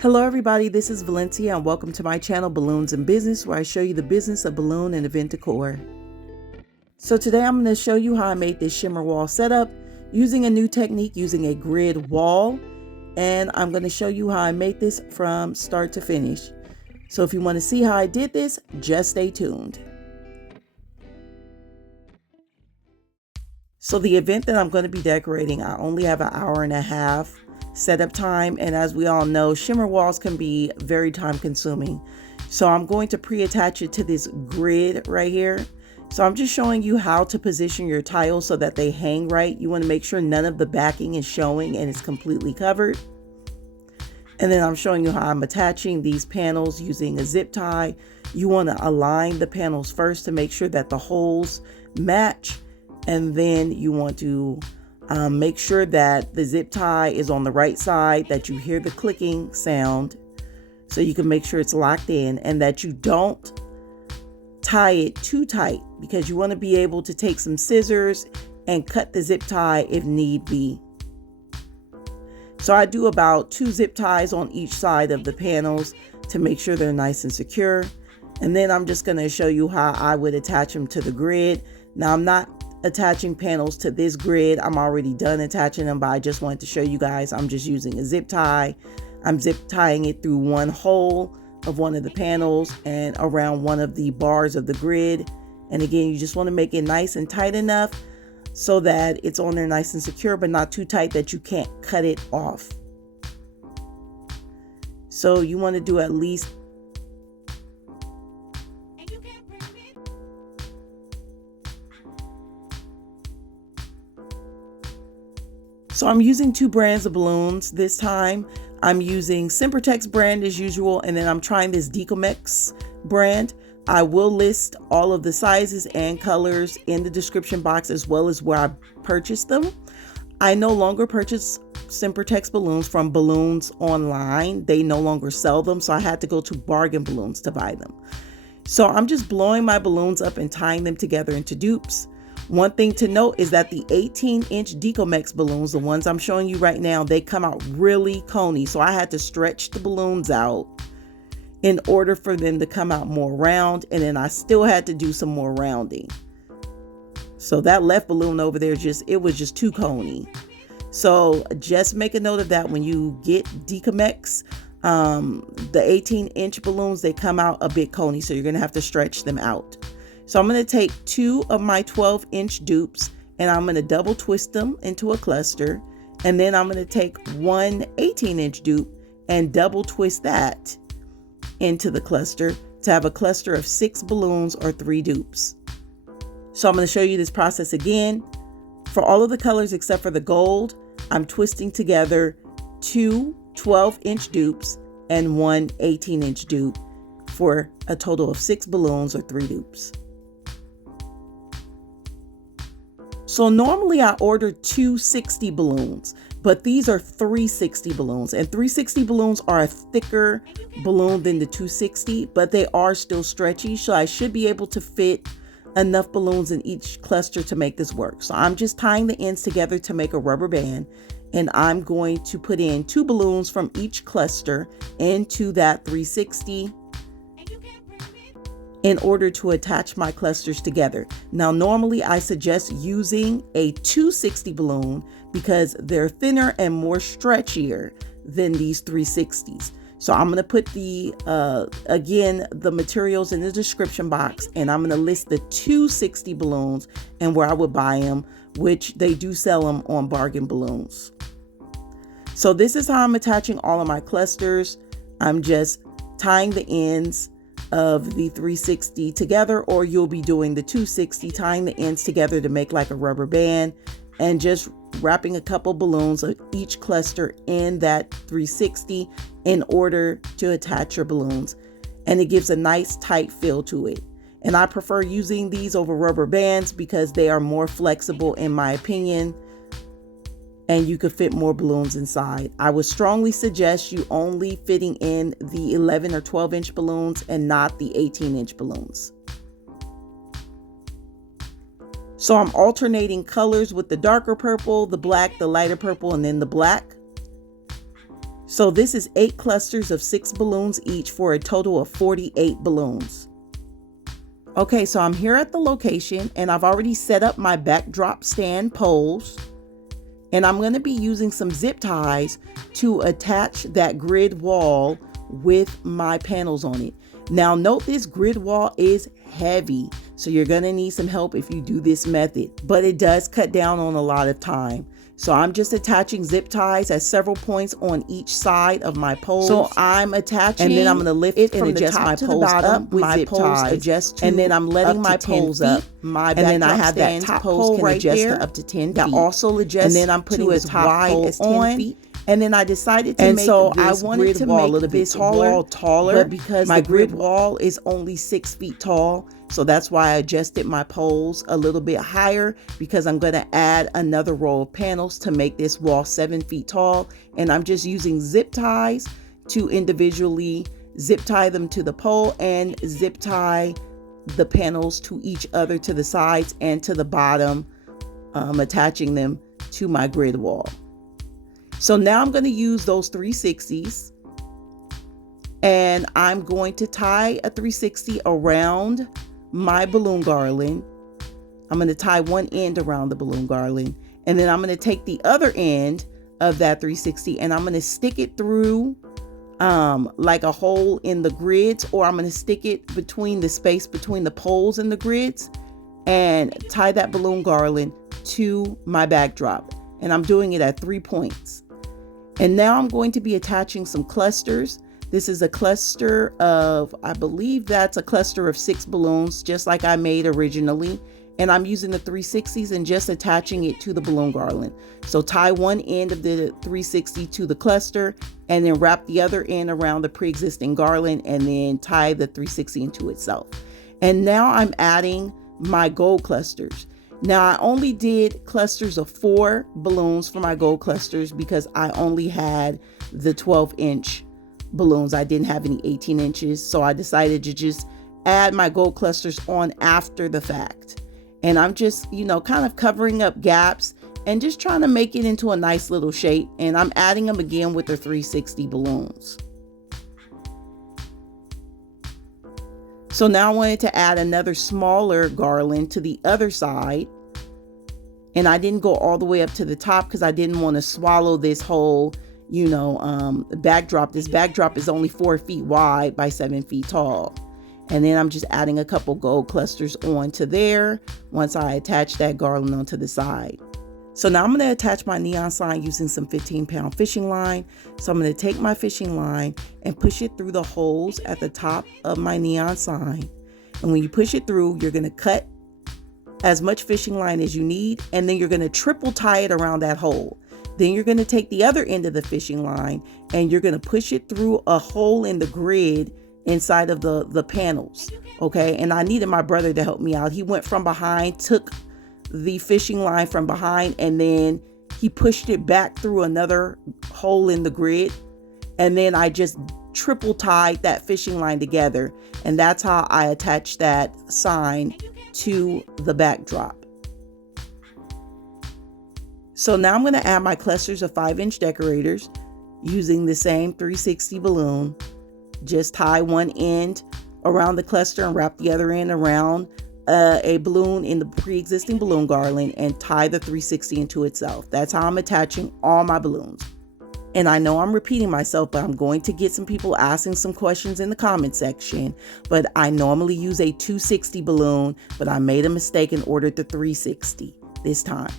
Hello everybody, this is Valencia and welcome to my channel Balloons and Business, where I show you the business of balloon and event decor. So today I'm going to show you how I made this shimmer wall setup using a new technique using a grid wall, and I'm going to show you how I made this from start to finish. So if you want to see how I did this, just stay tuned. So the event that I'm going to be decorating, I only have an hour and a half setup time, and as we all know, shimmer walls can be very time consuming. So I'm going to pre-attach it to this grid right here. So I'm just showing you how to position your tiles so that they hang right. You want to make sure none of the backing is showing and it's completely covered. And then I'm showing you how I'm attaching these panels using a zip tie. You want to align the panels first to make sure that the holes match, and then you want to make sure that the zip tie is on the right side, that you hear the clicking sound so you can make sure it's locked in, and that you don't tie it too tight because you want to be able to take some scissors and cut the zip tie if need be. So I do about 2 zip ties on each side of the panels to make sure they're nice and secure. And then I'm just going to show you how I would attach them to the grid. Now I'm not attaching panels to this grid. I'm already done attaching them, but I just wanted to show you guys I'm just using a zip tie. I'm zip tying it through one hole of one of the panels and around one of the bars of the grid. And again, you just want to make it nice and tight enough so that it's on there nice and secure, but not too tight that you can't cut it off. So you want to do at least So I'm using 2 brands of balloons this time. I'm using Simpertex brand as usual, and then I'm trying this decor brand. I will list all of the sizes and colors in the description box, as well as where I purchased them. I no longer purchase Simpertex balloons from Balloons Online. They no longer sell them, so I had to go to Bargain Balloons to buy them. So I'm just blowing my balloons up and tying them together into dupes. One thing to note is that the 18-inch decor balloons, the ones I'm showing you right now, they come out really coney. So I had to stretch the balloons out in order for them to come out more round. And then I still had to do some more rounding. So that left balloon over there, it was just too coney. So just make a note of that when you get decor the 18-inch balloons, they come out a bit coney. So you're going to have to stretch them out. So I'm going to take 2 of my 12-inch dupes and I'm going to double twist them into a cluster. And then I'm going to take 1 18-inch dupe and double twist that into the cluster to have a cluster of 6 balloons or 3 dupes. So I'm going to show you this process again. For all of the colors except for the gold, I'm twisting together 2 12-inch dupes and 1 18-inch dupe for a total of 6 balloons or 3 dupes. So normally I order 260 balloons, but these are 360 balloons, and 360 balloons are a thicker balloon than the 260, but they are still stretchy. So I should be able to fit enough balloons in each cluster to make this work. So I'm just tying the ends together to make a rubber band, and I'm going to put in 2 balloons from each cluster into that 360 in order to attach my clusters together. Now, normally I suggest using a 260 balloon because they're thinner and more stretchier than these 360s. So I'm going to put the materials in the description box, and I'm going to list the 260 balloons and where I would buy them, which they do sell them on Bargain Balloons. So this is how I'm attaching all of my clusters. I'm just tying the ends of the 360 together, or you'll be doing the 260, tying the ends together to make like a rubber band, and just wrapping a couple balloons of each cluster in that 360 in order to attach your balloons. And it gives a nice tight feel to it. And I prefer using these over rubber bands because they are more flexible in my opinion, and you could fit more balloons inside. I would strongly suggest you only fitting in the 11 or 12-inch balloons and not the 18-inch balloons. So I'm alternating colors with the darker purple, the black, the lighter purple, and then the black. So this is 8 clusters of 6 balloons each for a total of 48 balloons. Okay, so I'm here at the location and I've already set up my backdrop stand poles. And I'm going to be using some zip ties to attach that grid wall with my panels on it. Now note this grid wall is heavy, so you're going to need some help if you do this method, but it does cut down on a lot of time. So I'm just attaching zip ties at several points on each side of my pole. So I'm attaching, and then I'm going to lift it and adjust my poles up with zip ties. Adjust to, and then I'm letting my poles up. My and then I have that top pole right adjust there to up to 10 feet. That also adjusts, and then I'm putting the top pole as 10 feet. And then I decided to make this grid wall a little bit taller, but because my grid wall is only 6 feet tall, so that's why I adjusted my poles a little bit higher, because I'm going to add another row of panels to make this wall 7 feet tall. And I'm just using zip ties to individually zip tie them to the pole and zip tie the panels to each other, to the sides and to the bottom, attaching them to my grid wall. So now I'm going to use those 360s, and I'm going to tie a 360 around my balloon garland. I'm going to tie one end around the balloon garland, and then I'm going to take the other end of that 360 and I'm going to stick it through like a hole in the grids, or I'm going to stick it between the space between the poles and the grids and tie that balloon garland to my backdrop. And I'm doing it at 3 points. And now I'm going to be attaching some clusters. This is a cluster of, I believe that's a cluster of 6 balloons, just like I made originally. And I'm using the 360s and just attaching it to the balloon garland. So tie one end of the 360 to the cluster and then wrap the other end around the pre-existing garland and then tie the 360 into itself. And now I'm adding my gold clusters. Now I only did clusters of 4 balloons for my gold clusters because I only had the 12-inch balloons. I didn't have any 18 inches. So I decided to just add my gold clusters on after the fact. And I'm just, kind of covering up gaps and just trying to make it into a nice little shape. And I'm adding them again with the 360 balloons. So now I wanted to add another smaller garland to the other side. And I didn't go all the way up to the top because I didn't want to swallow this whole, backdrop. This backdrop is only 4 feet wide by 7 feet tall. And then I'm just adding a couple gold clusters onto there once I attach that garland onto the side. So now I'm going to attach my neon sign using some 15-pound fishing line. So I'm going to take my fishing line and push it through the holes at the top of my neon sign. And when you push it through, you're going to cut as much fishing line as you need, and then you're going to triple tie it around that hole. Then you're going to take the other end of the fishing line and you're going to push it through a hole in the grid inside of the panels. Okay. And I needed my brother to help me out. He went from behind, took the fishing line from behind, and then he pushed it back through another hole in the grid. And then I just triple tied that fishing line together. And that's how I attached that sign to the backdrop. So now I'm going to add my clusters of 5-inch decorators using the same 360 balloon. Just tie one end around the cluster and wrap the other end around a balloon in the pre-existing balloon garland and tie the 360 into itself. That's how I'm attaching all my balloons. And I know I'm repeating myself, but I'm going to get some people asking some questions in the comment section. But I normally use a 260 balloon, but I made a mistake and ordered the 360 this time.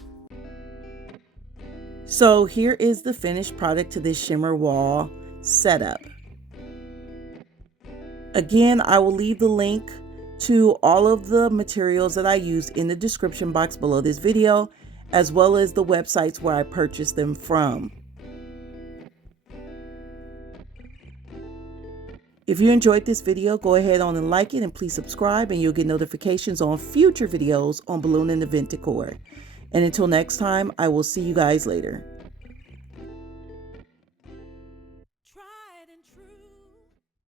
So here is the finished product to this shimmer wall setup. Again, I will leave the link to all of the materials that I used in the description box below this video, as well as the websites where I purchased them from. If you enjoyed this video, go ahead on and like it, and please subscribe and you'll get notifications on future videos on balloon and event decor. And until next time, I will see you guys later.